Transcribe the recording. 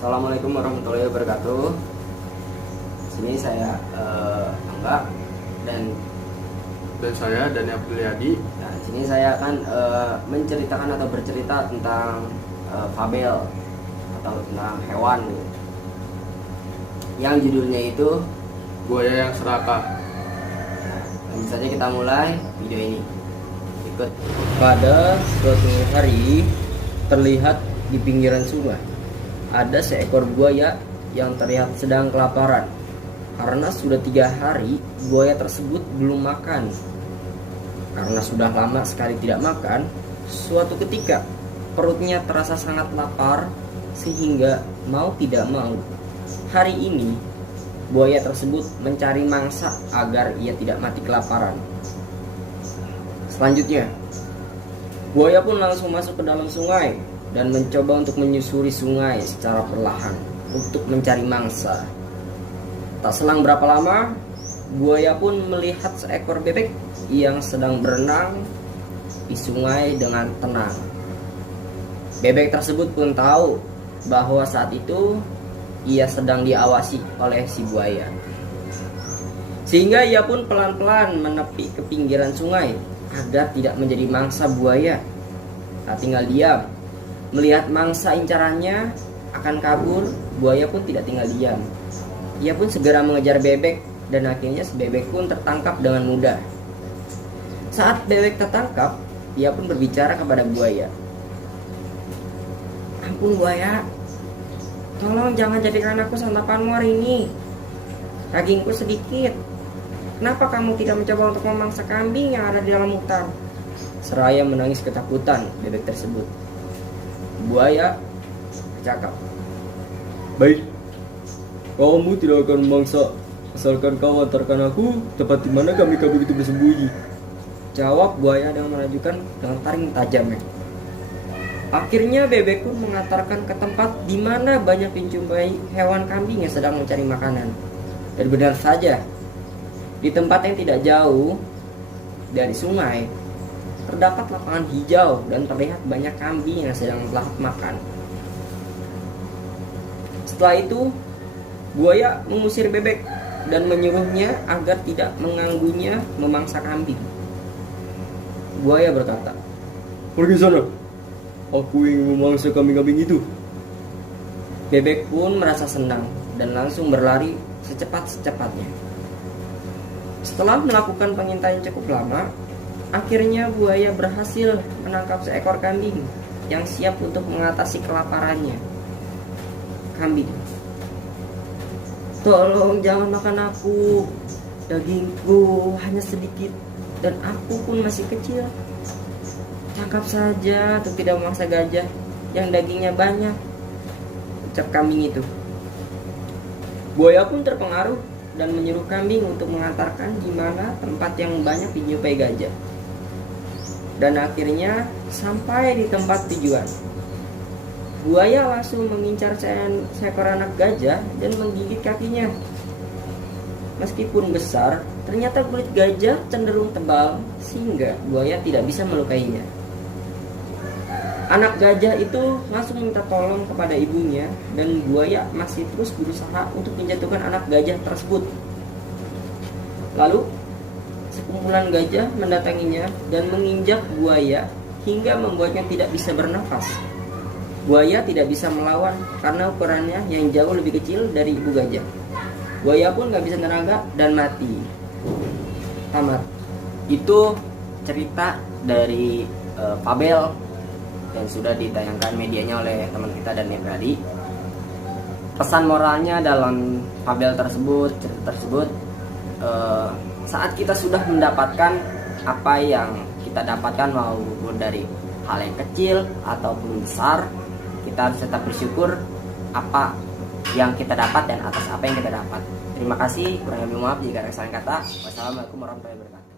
Assalamualaikum warahmatullahi wabarakatuh. Sini saya Angga dan saya Dani Apriliadi. nah, sini saya akan menceritakan atau bercerita tentang fabel atau tentang hewan yang judulnya itu Buaya yang serakah. Langsung saja kita mulai video ini. Ikut. Pada suatu hari terlihat di pinggiran sungai ada seekor buaya yang terlihat sedang kelaparan. Karena sudah 3 hari buaya tersebut belum makan. Karena sudah lama sekali tidak makan, suatu ketika perutnya terasa sangat lapar sehingga mau tidak mau hari ini buaya tersebut mencari mangsa agar ia tidak mati kelaparan. Selanjutnya, buaya pun langsung masuk ke dalam sungai dan mencoba untuk menyusuri sungai secara perlahan untuk mencari mangsa. Tak selang berapa lama, buaya pun melihat seekor bebek yang sedang berenang di sungai dengan tenang. Bebek tersebut pun tahu bahwa saat itu ia sedang diawasi oleh si buaya. Sehingga ia pun pelan-pelan menepi ke pinggiran sungai agar tidak menjadi mangsa buaya. Tak tinggal diam. Melihat mangsa incarannya akan kabur, buaya pun tidak tinggal diam. Ia pun segera mengejar bebek dan akhirnya si bebek pun tertangkap dengan mudah. Saat bebek tertangkap, ia pun berbicara kepada buaya. "Ampun buaya, tolong jangan jadikan aku santapanmu hari ini. Dagingku sedikit. Kenapa kamu tidak mencoba untuk memangsa kambing yang ada di dalam hutan?" Seraya menangis ketakutan bebek tersebut. Buaya bercakap, "Baik, kamu tidak akan memangsa asalkan kau antarkan aku tempat di mana kambing-kambing itu bersembunyi," jawab buaya dengan menunjukkan dengan taring tajamnya. Akhirnya bebek pun mengantarkan ke tempat di mana banyak dijumpai hewan kambing yang sedang mencari makanan. Dan benar saja, di tempat yang tidak jauh dari sungai terdapat lapangan hijau dan terlihat banyak kambing yang sedang melahap makan. Setelah itu, buaya mengusir bebek dan menyuruhnya agar tidak mengganggunya memangsa kambing. Buaya berkata, "Pergi sana, aku ingin memangsa kambing-kambing itu." Bebek pun merasa senang dan langsung berlari secepat-cepatnya. Setelah melakukan pengintaian cukup lama, akhirnya buaya berhasil menangkap seekor kambing yang siap untuk mengatasi kelaparannya. Kambing, "Tolong jangan makan aku. Dagingku hanya sedikit dan aku pun masih kecil. Tangkap saja untuk tidak memangsa gajah yang dagingnya banyak," ucap kambing itu. Buaya pun terpengaruh dan menyuruh kambing untuk mengantarkan di mana tempat yang banyak dijumpai gajah. Dan akhirnya sampai di tempat tujuan. Buaya langsung mengincar seekor anak gajah dan menggigit kakinya. Meskipun besar, ternyata kulit gajah cenderung tebal sehingga buaya tidak bisa melukainya. Anak gajah itu langsung minta tolong kepada ibunya dan buaya masih terus berusaha untuk menjatuhkan anak gajah tersebut. Lalu sekumpulan gajah mendatanginya dan menginjak buaya hingga membuatnya tidak bisa bernafas. Buaya tidak bisa melawan karena ukurannya yang jauh lebih kecil dari ibu gajah. Buaya pun gak bisa tenaga dan mati. Tamat. Itu cerita dari fabel yang sudah ditayangkan medianya oleh teman kita Dani Apriliadi. Pesan moralnya dalam fabel tersebut, cerita tersebut, saat kita sudah mendapatkan apa yang kita dapatkan, maupun dari hal yang kecil ataupun besar, kita harus tetap bersyukur apa yang kita dapat dan atas apa yang kita dapat. Terima kasih, kurang lebih maaf jika ada kesalahan kata. Wassalamualaikum warahmatullahi wabarakatuh.